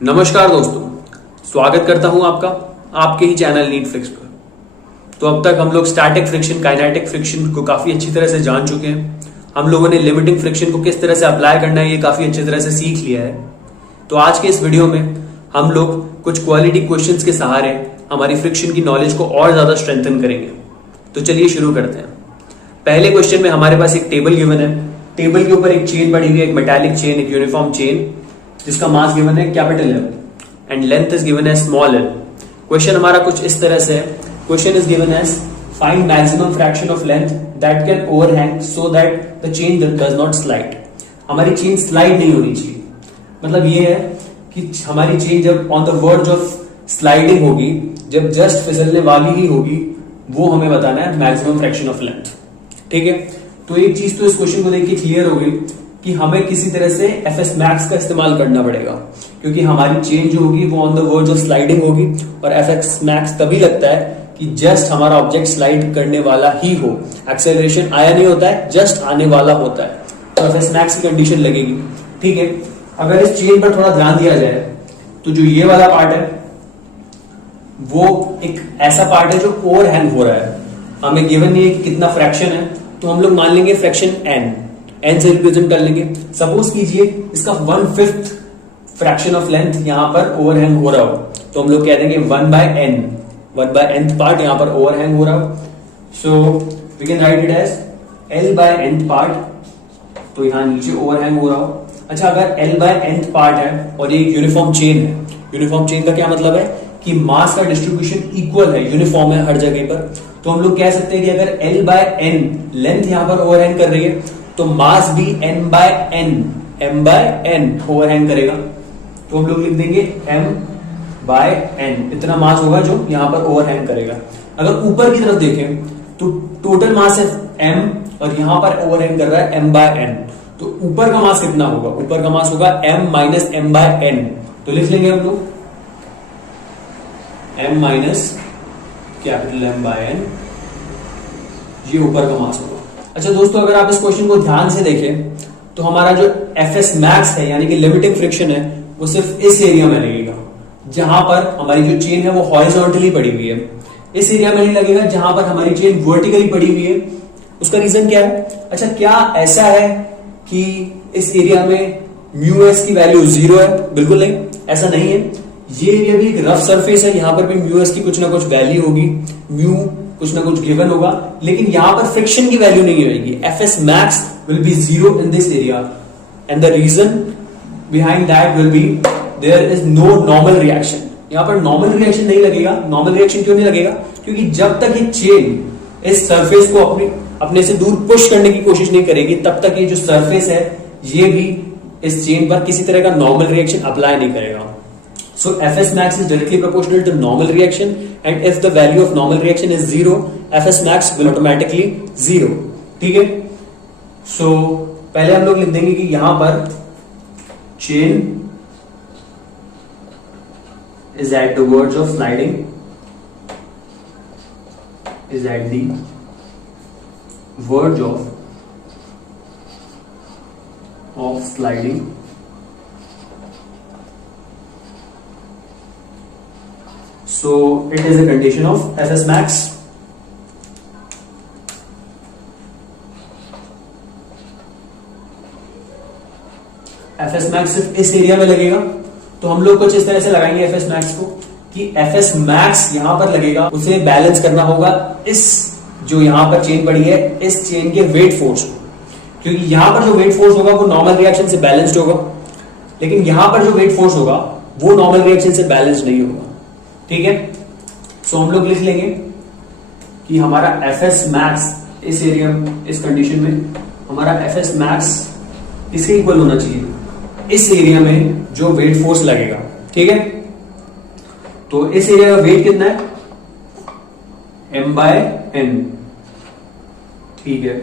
नमस्कार दोस्तों, स्वागत करता हूं आपका आपके ही चैनल नीट फ्रिक्स पर। तो अब तक हम लोग स्टैटिक फ्रिक्शन, काइनेटिक फ्रिक्शन को काफी अच्छी तरह से जान चुके हैं। हम लोगों ने लिमिटिंग फ्रिक्शन को किस तरह से अप्लाई करना है ये काफी अच्छी तरह से सीख लिया है। तो आज के इस वीडियो में हम लोग कुछ क्वालिटी क्वेश्चंस के सहारे हमारी फ्रिक्शन की नॉलेज को और ज्यादा स्ट्रेंथन करेंगे। तो चलिए शुरू करते हैं। पहले क्वेश्चन में हमारे पास एक टेबल गिवन है। टेबल के ऊपर एक चेन पड़ी हुई है, एक मेटालिक चेन, एक यूनिफॉर्म चेन, जिसका मास गिवन है capital M and length is given है स्मॉल एल। क्वेश्चन हमारा कुछ इस तरह से है। Question is given as find maximum fraction of length that can overhang so that the chain does not slide. हमारी चेन स्लाइड नहीं होनी चाहिए। मतलब ये है कि हमारी चेन जब on the verge of sliding होगी, जब जस्ट फिसलने वाली ही होगी, वो हमें बताना है मैक्सिमम फ्रैक्शन ऑफ लेंथ। ठीक है, तो एक चीज तो इस क्वेश्चन को देख के क्लियर हो गई कि हमें किसी तरह से एफएस मैक्स का इस्तेमाल करना पड़ेगा, क्योंकि हमारी चेन जो होगी वो on the verge of sliding होगी और एफएस मैक्स तभी लगता है कि जस्ट हमारा ऑब्जेक्ट स्लाइड करने वाला ही हो, एक्सेलरेशन आया नहीं होता है, जस्ट आने वाला होता है, तो एफएस मैक्स की कंडीशन लगेगी। ठीक है, अगर इस चेन पर थोड़ा ध्यान दिया जाए तो जो ये वाला पार्ट है वो एक ऐसा पार्ट है जो ओवरहैंग हो रहा है। हमें गिवन नहीं है कि कितना फ्रैक्शन है, तो हम लोग मान लेंगे फ्रैक्शन एन से रिप्रेजेंट कर लेंगे। सपोज कीजिए इसका 1/5 फ्रैक्शन ऑफ लेंथ यहां पर ओवरहैंग हो रहा हो, तो हम लोग कह देंगे 1/n, 1/nth पार्ट यहां पर ओवरहैंग हो रहा हो। So we can write it as L/nth part, तो यहां नीचे ओवरहैंग हो रहा हो। अच्छा, अगर L/nth पार्ट है और ये यूनिफॉर्म चेन है, यूनिफॉर्म चेन का क्या मतलब है कि मास का डिस्ट्रीब्यूशन इक्वल है, यूनिफॉर्म है हर जगह पर, तो हम लोग कह सकते हैं कि अगर L/n लेंथ यहां पर ओवरहैंग कर रही है तो मास भी m/n ओवरहैंग करेगा। तो हम लोग लिख देंगे m/n, इतना मास होगा जो यहां पर ओवरहैंग करेगा। अगर ऊपर की तरफ देखें तो टोटल मास है m और यहां पर ओवरहैंग कर रहा है m/n, तो ऊपर का मास कितना होगा? ऊपर का मास होगा m - m/n, तो लिख लेंगे हम लोग m - कैपिटल M/n, ये ऊपर का मास होगा। अच्छा दोस्तों, अगर आप इस क्वेश्चन को ध्यान से देखें तो हमारा जो एफएस मैक्स है यानी कि लिमिटिंग फ्रिक्शन है वो सिर्फ इस एरिया में लगेगा जहां पर हमारी जो चेन है वो हॉरिजॉन्टली पड़ी हुई है। इस एरिया में नहीं लगेगा जहां पर हमारी चेन वर्टिकली पड़ी हुई है। उसका रीजन क्या है? अच्छा, क्या ऐसा है कि इस एरिया में म्यू एस की वैल्यू 0 है? बिल्कुल नहीं, ऐसा नहीं है। ये एरिया भी एक रफ सरफेस है, यहां पर भी म्यू एस की कुछ ना कुछ वैल्यू होगी, म्यू कुछ ना कुछ गिवन होगा, लेकिन यहां पर फ्रिक्शन की वैल्यू नहीं रहेगी। FS max will be 0 in this area and the reason behind that will be there is no normal reaction. यहां पर नॉर्मल रिएक्शन नहीं लगेगा। नॉर्मल रिएक्शन क्यों नहीं लगेगा? क्योंकि जब तक ये चेन इस सरफेस को अपने से दूर पुश करने की कोशिश नहीं करेगी, तब तक ये जो सरफेस है ये भी इस चेन पर किसी तरह का नॉर्मल रिएक्शन अप्लाई नहीं करेगा। So Fs max is directly proportional to normal reaction, and if the value of normal reaction is 0, Fs max will automatically 0. ठीक है? So पहले हम लोग लिख देंगे कि यहां पर chain is at the verge of sliding, is at the verge of sliding. So it is a condition of Fs max. Fs max सिर्फ इस एरिया में लगेगा, तो हम लोग कुछ इस तरह से लगाएंगे Fs max को कि Fs max यहां पर लगेगा, उसे बैलेंस करना होगा इस जो यहां पर चेन पड़ी है इस चेन के वेट फोर्स को, क्योंकि यहां पर जो वेट फोर्स होगा वो नॉर्मल रिएक्शन से बैलेंस्ड होगा, लेकिन यहां पर जो वेट फोर्स होगा वो नॉर्मल रिएक्शन से बैलेंस्ड नहीं होगा। ठीक है, सो हम लोग लिख लेंगे कि हमारा Fs max इस एरिया में, इस कंडीशन में हमारा Fs max इसके इक्वल होना चाहिए इस एरिया में जो वेट फोर्स लगेगा। ठीक है, तो इस एरिया का वेट कितना है? m/n। ठीक है,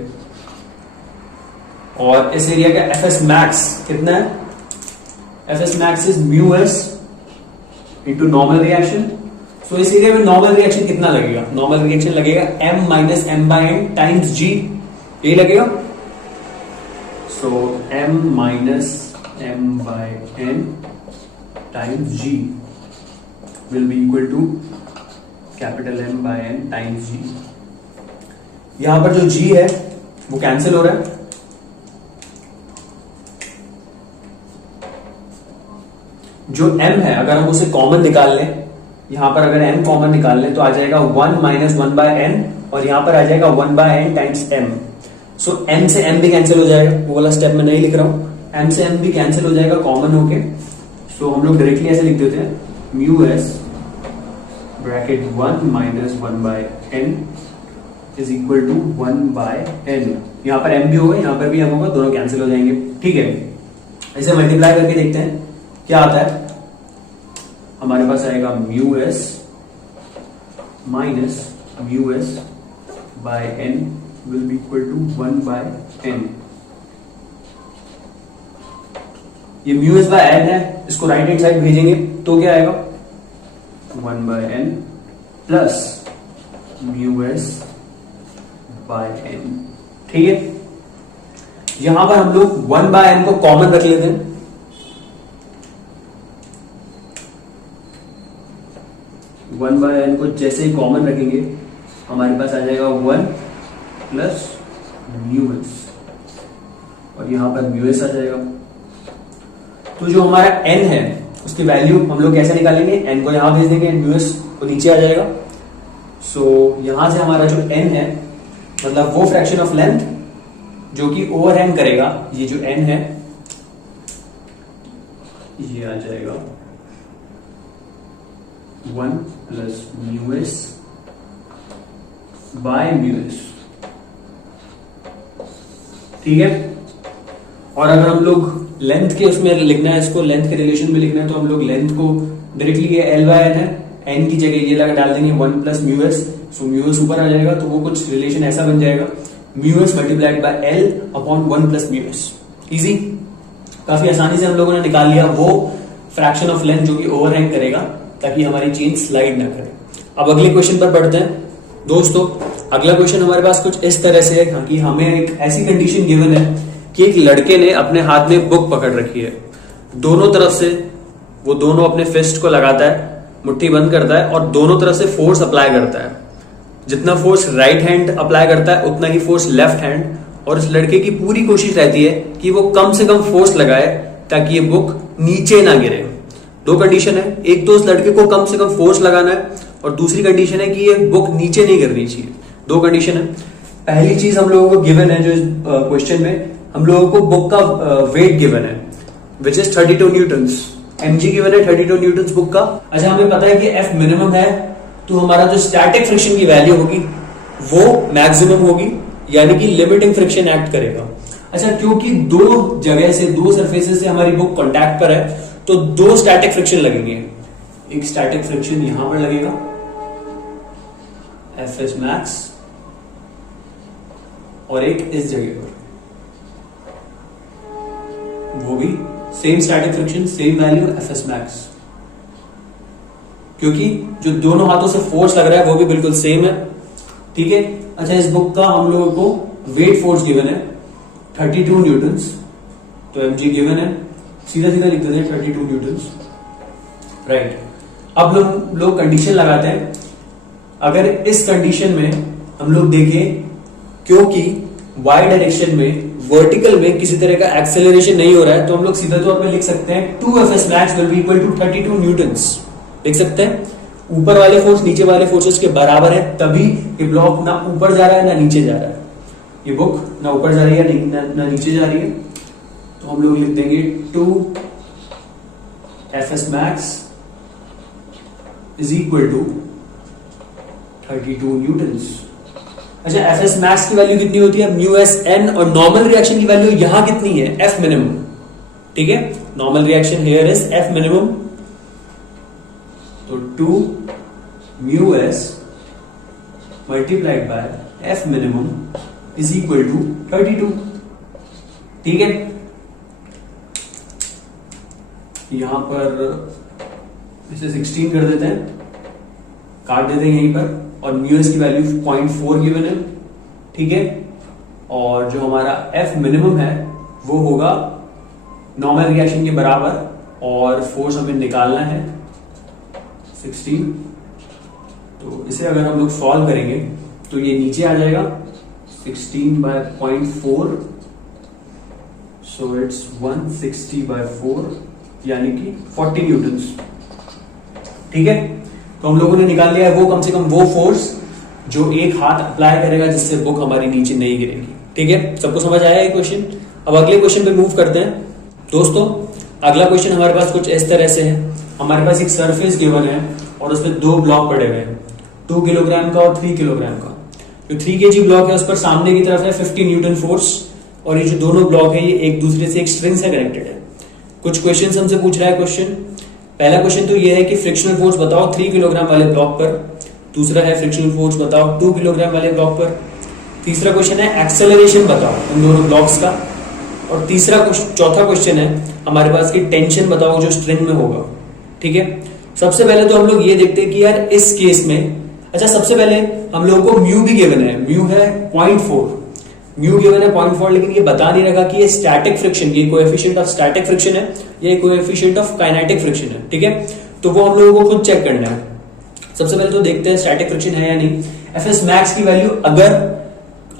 और इस एरिया का Fs max कितना है? Fs max is mu s into normal reaction. So इस एरिया में नॉर्मल रिएक्शन कितना लगेगा? नॉर्मल रिएक्शन लगेगा m - m/n टाइम्स g, ये लगेगा। So m - m/n times g will be equal to capital M by N times g. यहां पर जो G है वो कैंसिल हो रहा है, जो M है अगर हम उसे कॉमन निकाल लें, यहां पर अगर M कॉमन निकाल लें तो आ जाएगा 1 माइनस 1 बाय N, और यहां पर आ जाएगा 1 by N times M। So M से M भी कैंसिल हो जाएगा, वो वाला स्टेप मैं नहीं लिख रहा हूं, M से M भी कैंसिल हो जाएगा कॉमन होके। सो हम लोग डायरेक्टली ऐसे लिख देते हैं mu S bracket 1 minus 1 by N is equal to 1 by N। यहां पर M भी होगा, यहां पर भी M होगा, दोनों कैंसिल हो जाएंगे। ठीक है, इसे मल्टीप्लाई करके देखते हैं क्या आता है। हमारे पास आएगा mu S minus mu S by N will be equal to 1 by N। ये म्यू एस बाय N है, इसको राइट हैंड साइड भेजेंगे तो क्या आएगा 1 by N plus mu S by N। ठीक है, यहां पर हम लोग 1 बाय N को कॉमन रख लेते हैं। 1 बाय N को जैसे ही कॉमन रखेंगे हमारे पास आ जाएगा 1 प्लस म्यू एस, और यहां पर म्यू एस आ जाएगा। तो जो हमारा N है उसकी वैल्यू हम लोग कैसे निकालेंगे, N को यहां भेज देंगे, म्यू एस को नीचे आ जाएगा। सो यहां से हमारा जो N है मतलब वो फ्रैक्शन ऑफ लेंथ जो कि ओवरहैंग करेगा, ये जो N है ये आ जाएगा 1 plus mu S by mu S. ठीक है, और अगर हम लोग लेंथ के उसमें लिखना है, इसको लेंथ के रिलेशन में लिखना है, तो हम लोग लेंथ को डायरेक्टली ये L बाय N है, N की जगह ये लगा डाल देंगे 1 plus mu S. So mu S ऊपर आ जाएगा, तो वो कुछ रिलेशन ऐसा बन जाएगा mu S multiplied bye L upon 1 plus mu S. Easy, काफी आसानी से हम लोगों ने निकाल लिया वो फ्रैक्शन ऑफ लेंथ जो कि ओवरहैंग करेगा ताकि हमारी चेन स्लाइड ना करे। अब अगले क्वेश्चन पर बढ़ते हैं दोस्तों। अगला क्वेश्चन हमारे पास कुछ इस तरह से है कि हमें एक ऐसी कंडीशन गिवन है कि एक लड़के ने अपने हाथ में बुक पकड़ रखी है, दोनों तरफ से वो दोनों अपने फिस्ट को लगाता है, मुट्ठी बंद करता है और दोनों तरफ से फोर्स अप्लाई करता है। जितना फोर्स राइट हैंड अप्लाई करता है उतना ही फोर्स लेफ्ट हैंड, और इस लड़के की पूरी कोशिश रहती है कि वो कम से कम फोर्स लगाए ताकि ये बुक नीचे ना गिरे। दो कंडीशन है, एक तो उस लड़के को कम से कम फोर्स लगाना है और दूसरी कंडीशन है कि ये बुक नीचे नहीं गिरनी चाहिए। दो कंडीशन है। पहली चीज हम लोगों को गिवन है जो इस क्वेश्चन में हम लोगों को बुक का वेट गिवन है which is 32 Newton's. mg given है 32 न्यूटन्स बुक का। अच्छा, हमें पता है कि F मिनिमम है, तो हमारा जो स्टैटिक फ्रिक्शन की वैल्यू होगी वो मैक्सिमम होगी, यानी कि लिमिटिंग फ्रिक्शन एक्ट करेगा। अच्छा, क्योंकि दो जगह से दो सरफेसेस से हमारी बुक कांटेक्ट पर है तो दो स्टैटिक फ्रिक्शन लगेंगे। एक स्टैटिक फ्रिक्शन यहां पर लगेगा Fs मैक्स, और एक इस जगह पर, वो भी same static friction same value Fs max, क्योंकि जो दोनों हाथों से फोर्स लग रहा है वो भी बिल्कुल सेम है। ठीक है। अच्छा, इस बुक का हम लोगों को वेट फोर्स गिवन है 32 न्यूटन्स, तो mg गिवन है, सीधा सीधा लिख देते हैं 32 न्यूटन्स। राइट, अब हम लोग कंडीशन लगाते हैं। अगर इस कंडीशन में हम लोग देखें, क्योंकि y डायरेक्शन में वर्टिकल में किसी तरह का एक्सेलरेशन नहीं हो रहा है, तो हम लोग सीधा तौर पे लिख सकते हैं 2Fs max will be equal to 32 Newton's. लिख सकते हैं ऊपर वाले फोर्स नीचे वाले फोर्सेस के बराबर है, तभी ये ब्लॉक ना ऊपर जा रहा है ना नीचे जा रहा है। ये बुक ना ऊपर जा रही है ना नीचे जा रही है, तो हम लोग लिख देंगे 2Fs max is equal to 32 newtons. अच्छा, Fs max की वैल्यू कितनी होती है, म्यू एस एन, और नॉर्मल रिएक्शन की वैल्यू यहां कितनी है, F मिनिमम। ठीक है, normal reaction here is F minimum, तो 2 mu S multiplied by F minimum is equal to 32। ठीक है, यहां पर इसे 16 कर देते हैं, काट देते हैं यहीं पर, और म्यू एस की वैल्यू 0.4 गिवन है। ठीक है, और जो हमारा F मिनिमम है वो होगा नॉर्मल रिएक्शन के बराबर और फोर्स हमें निकालना है 16। तो इसे अगर हम लोग सॉल्व करेंगे तो ये नीचे आ जाएगा 16/0.4, सो इट्स 160/4 यानी कि 40 न्यूटन्स। ठीक है, तो हम लोगों ने निकाल लिया है वो कम से कम वो फोर्स जो एक हाथ अप्लाई करेगा जिससे बुक हमारी नीचे नहीं गिरेगी। ठीक है, सबको समझ आया ये क्वेश्चन। अब अगले क्वेश्चन पे मूव करते हैं। दोस्तों अगला क्वेश्चन हमारे पास कुछ इस तरह से है। हमारे पास एक सरफेस गिवन है और उसमें 2 ब्लॉक पड़े हुए हैं, 2 किलोग्राम का और 3 किलोग्राम का। जो 3 kg ब्लॉक है उस पर सामने की तरफ है 50 न्यूटन फोर्स, और ये जो दोनों ब्लॉक है ये एक दूसरे से एक स्ट्रिंग से कनेक्टेड है। कुछ क्वेश्चन हमसे पूछ रहा है क्वेश्चन। पहला क्वेश्चन तो ये है कि फ्रिक्शनल फोर्स बताओ 3 किलोग्राम वाले ब्लॉक पर। दूसरा है फ्रिक्शनल फोर्स बताओ 2 किलोग्राम वाले ब्लॉक पर। तीसरा क्वेश्चन है एक्सेलरेशन बताओ इन दोनों ब्लॉक्स का। और चौथा क्वेश्चन है हमारे पास की टेंशन बताओ जो स्ट्रिंग में होगा। ठीक है, सबसे पहले तो हम लोग ये देखते हैं कि यार इस केस में, अच्छा सबसे पहले हम लोगों को म्यू भी गिवन है, म्यू है 0.4, म्यू गिवन है 0.4, लेकिन ये बता नहीं रखा कि ये स्टैटिक फ्रिक्शन, ये कोएफिशिएंट ऑफ स्टैटिक फ्रिक्शन है या कोएफिशिएंट ऑफ काइनेटिक फ्रिक्शन है। ठीक है, तो वो हम लोगों को खुद चेक करना है। सबसे पहले तो देखते हैं स्टैटिक फ्रिक्शन है या नहीं। एफएस मैक्स की वैल्यू अगर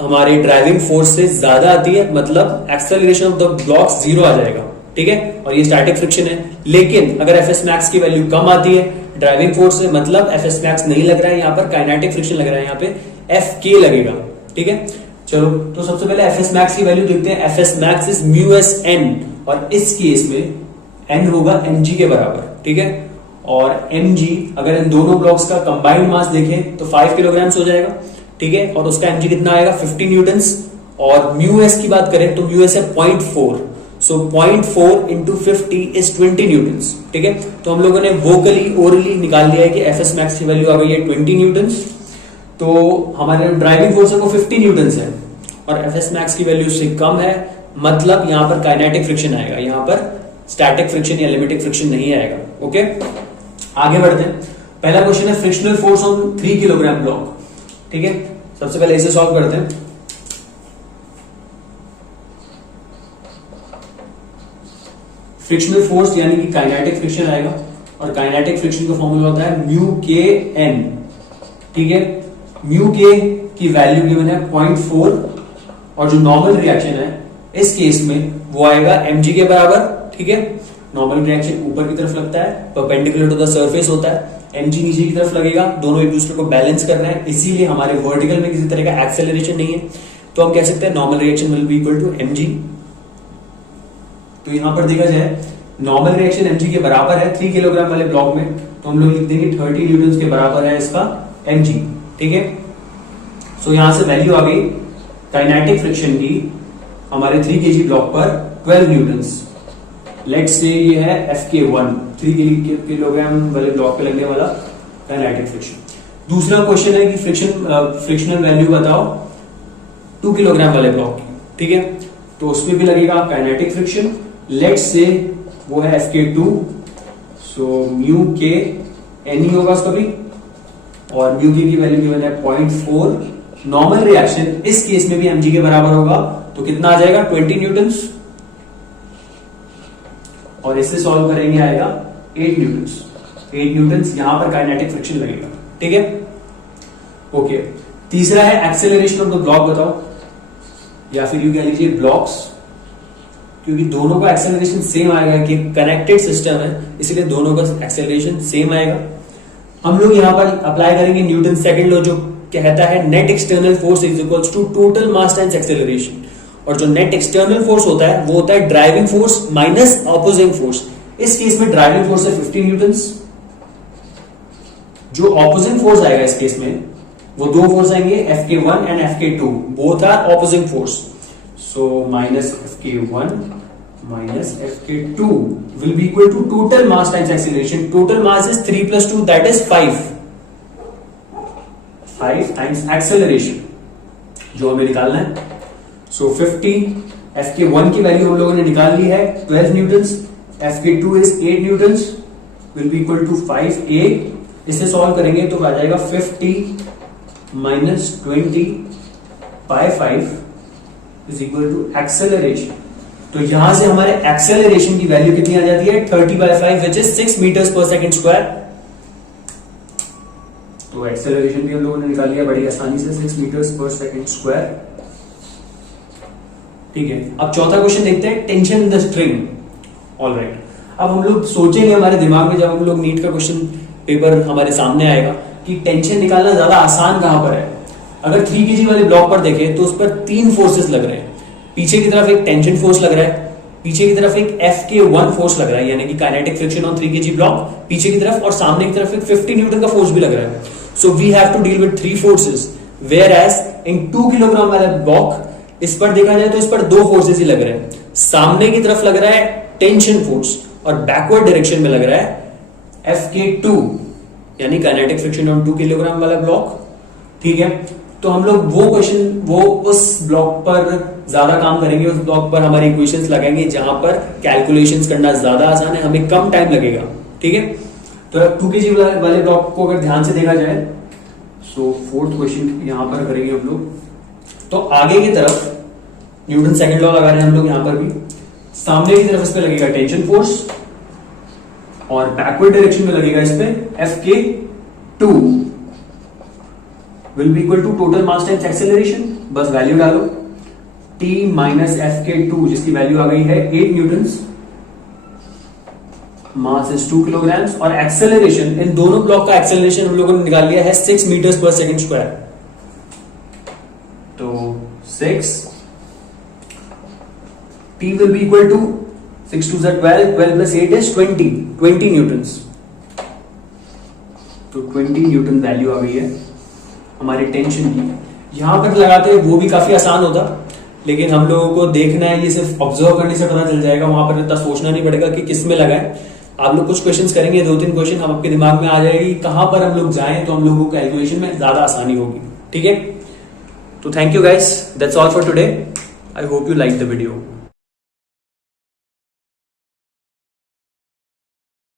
हमारे ड्राइविंग फोर्स से ज्यादा आती है मतलब एक्सेलरेशन ऑफ द ब्लॉक 0 आ जाएगा। ठीक है, और ये स्टैटिक फ्रिक्शन है। लेकिन अगर एफएस मैक्स की वैल्यू कम आती है ड्राइविंग फोर्स से मतलब एफएस मैक्स नहीं लग रहा है, यहाँ पर काइनेटिक फ्रिक्शन लग रहा है, यहाँ पे एफ के लगेगा। ठीक है, चलो तो सबसे पहले एफएस मैक्स की वैल्यू देखते हैं। FS max is mu S N, और इस केस में एन होगा एमजी के बराबर। ठीक है, और mg अगर इन दोनों ब्लॉक्स का कंबाइंड मास देखें तो 5 किलोग्राम्स हो जाएगा। ठीक है, और उसका mg कितना आएगा 50 न्यूटन्स। और म्यू एस की बात करें तो म्यू एस है 0.4, सो 0.4 इंटू 50 इज 20 न्यूटन्स। ठीक है, तो हम लोगों ने वोकली ओरली निकाल लिया है कि एफ एस मैक्स की वैल्यू आ गई है 20 न्यूटन्स। तो हमारे ड्राइविंग फोर्स है वो 50 न्यूटन्स है और एफ एस मैक्स की वैल्यू से कम है, मतलब यहां पर काइनेटिक फ्रिक्शन आएगा, यहां पर स्टैटिक फ्रिक्शन या लिमिटिक फ्रिक्शन नहीं आएगा। ओके, आगे बढ़ते हैं। पहला क्वेश्चन है frictional force on 3 kilogram block. ठीक है, सबसे पहले इसे सॉल्व करते हैं। फ्रिक्शनल फोर्स यानी कि काइनेटिक फ्रिक्शन आएगा, और काइनेटिक फ्रिक्शन का फॉर्मूला होता है म्यू के एन। ठीक है, म्यू के की वैल्यू गिवन है 0.4, और जो नॉर्मल रिएक्शन है इस केस में वो आएगा mg के बराबर। ठीक है, नॉर्मल रिएक्शन ऊपर की तरफ लगता है, परपेंडिकुलर टू द सरफेस होता है, mg नीचे की तरफ लगेगा, दोनों एक दूसरे को बैलेंस कर रहे हैं, इसीलिए हमारे वर्टिकल में किसी तरह का एक्सेलरेशन नहीं है। तो हम कह सकते हैं normal reaction will be equal to mg। तो यहां पर देखा जाए नॉर्मल रिएक्शन mg के बराबर है 3 किलोग्राम वाले ब्लॉक में, तो हम लोग लिख देंगे 30 न्यूटन के बराबर है इसका mg। ठीक है, सो यहां से वैल्यू आ गई काइनेटिक फ्रिक्शन की हमारे 3 kg ब्लॉक पर 12 न्यूटन्स। लेट्स से ये है FK1, 3 किलोग्राम वाले ब्लॉक पे लगने वाला काइनेटिक फ्रिक्शन। दूसरा क्वेश्चन है कि फ्रिक्शनल वैल्यू बताओ 2 किलोग्राम वाले ब्लॉक की। ठीक है, तो उसमें भी लगेगा काइनेटिक फ्रिक्शन। लेट्स से वो है FK2, सो म्यू के एन ही होगा उसका भी, और म्यू के की वैल्यू गिवन है 0.4। नॉर्मल रिएक्शन इस केस में भी mg के बराबर होगा, तो कितना आ जाएगा 20 न्यूटन्स, और इससे सॉल्व करेंगे आएगा 8 न्यूटन्स। 8 न्यूटन्स यहां पर काइनेटिक फ्रिक्शन लगेगा। ठीक है, ओके। तीसरा है एक्सेलरेशन ऑफ द ब्लॉक बताओ, या फिर यू कह लीजिए ब्लॉक्स, क्योंकि दोनों का एक्सेलरेशन सेम आएगा कि कनेक्टेड सिस्टम है, इसलिए दोनों का एक्सेलरेशन सेम आएगा। हम लोग यहां पर अप्लाई करेंगे न्यूटन सेकंड लॉ, जो कहता है net external force is equals to total mass times acceleration. और जो नेट एक्सटर्नल फोर्स होता है वो होता है driving force minus opposing force. इस केस में ड्राइविंग फोर्स है 50 न्यूटन्स, जो ऑपोजिंग फोर्स आएगा इस केस में वो दो फोर्स आएंगे Fk1 and Fk2, both are opposing force, so minus Fk1 minus Fk2 will be equal to total mass times acceleration. Total mass is 3 + 2 that is 5 times acceleration जो हमें निकालना है। सो 50, Fk1 की वैल्यू हम लोगों ने निकाल ली है 12 newtons, Fk2 is 8 newtons will be equal to 5a। इसे सॉल्व करेंगे तो आ जाएगा 50 minus 20 by 5 is equal to acceleration तो यहां से हमारे एक्सेलरेशन की वैल्यू कितनी आ जाती है 30/5 विच इज 6 मीटर्स पर सेकेंड स्क्वायर। तो एक्सेलरेशन भी हम लोगों ने निकाल लिया बड़ी आसानी से 6 मीटर्स पर सेकेंड स्क्वायर। ठीक है, अब चौथा क्वेश्चन देखते हैं, tension in the string. Alright, अब हम लोग सोचेंगे हमारे दिमाग में जब हम लोग नीट का क्वेश्चन पेपर हमारे सामने आएगा कि टेंशन निकालना ज्यादा आसान कहां पर है। अगर 3 kg वाले ब्लॉक पर देखें तो उस पर 3 फोर्सेस लग रहे हैं। पीछे की तरफ एक टेंशन फोर्स लग रहा है, पीछे की तरफ एक Fk1 फोर्स लग रहा है, यानी कि kinetic friction on 3 kg block पीछे की तरफ, और सामने की तरफ एक 50 न्यूटन का फोर्स भी लग रहा है। So we have to deal with 3 forces, whereas in 2 kilogram वाला ब्लॉक इस पर देखा जाए तो इस पर 2 फोर्सेस ही लग रहे हैं। सामने की तरफ लग रहा है टेंशन फोर्स और बैकवर्ड डायरेक्शन में लग रहा है Fk2 यानी काइनेटिक फ्रिक्शन ऑन 2 किलोग्राम वाला ब्लॉक। ठीक है, तो हम लोग वो उस ब्लॉक पर ज्यादा काम करेंगे, उस ब्लॉक पर हमारी इक्वेशंस लगाएंगे जहां पर कैलकुलेशंस करना ज्यादा आसान है, हमें कम टाइम लगेगा। ठीक है, तो 2 kg वाले ब्लॉक को अगर ध्यान से देखा जाए, सो 4th क्वेश्चन यहां पर करेंगे हम लोग। तो आगे की तरफ न्यूटन सेकंड लॉ लगा रहे हैं हम लोग, यहां पर भी सामने की तरफ इस पे लगेगा टेंशन फोर्स और बैकवर्ड डायरेक्शन में लगेगा इस पे Fk2 will be equal to total mass times acceleration। बस वैल्यू डालो, T माइनस Fk2 जिसकी वैल्यू आ गई है 8 न्यूटन्स, मास इज 2 किलोग्राम्स, और एक्सेलरेशन इन दोनों ब्लॉक का एक्सेलरेशन हम लोगों ने निकाल लिया है 6 मीटर्स पर सेकेंड स्क्वायर। तो 6 T will be equal to 6 to 12, 12 plus 8 is 20 Newton's. तो 20 न्यूटन वैल्यू आ गई है हमारी टेंशन की। यहां पर लगाते हैं वो भी काफी आसान होता, लेकिन हम लोगों को देखना है, ये सिर्फ ऑब्जर्व करने से पता चल जाएगा, वहां पर इतना सोचना नहीं पड़ेगा कि किस में लगाए। आप लोग कुछ क्वेश्चंस करेंगे, 2-3 क्वेश्चन हम आपके दिमाग में आ जाएगी, कहां पर हम लोग जाएं तो हम लोगों को कैलकुलेशन में ज्यादा आसानी होगी। ठीक है, तो thank you guys, that's all for today. I hope you like the video.